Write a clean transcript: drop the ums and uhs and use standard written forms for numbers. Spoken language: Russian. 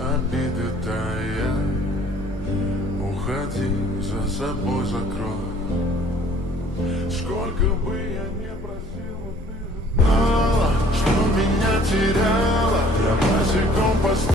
обиды тая. Уходи, за собой закрой. Сколько бы я не просил, ты же знала, что меня теряла. Я босиком по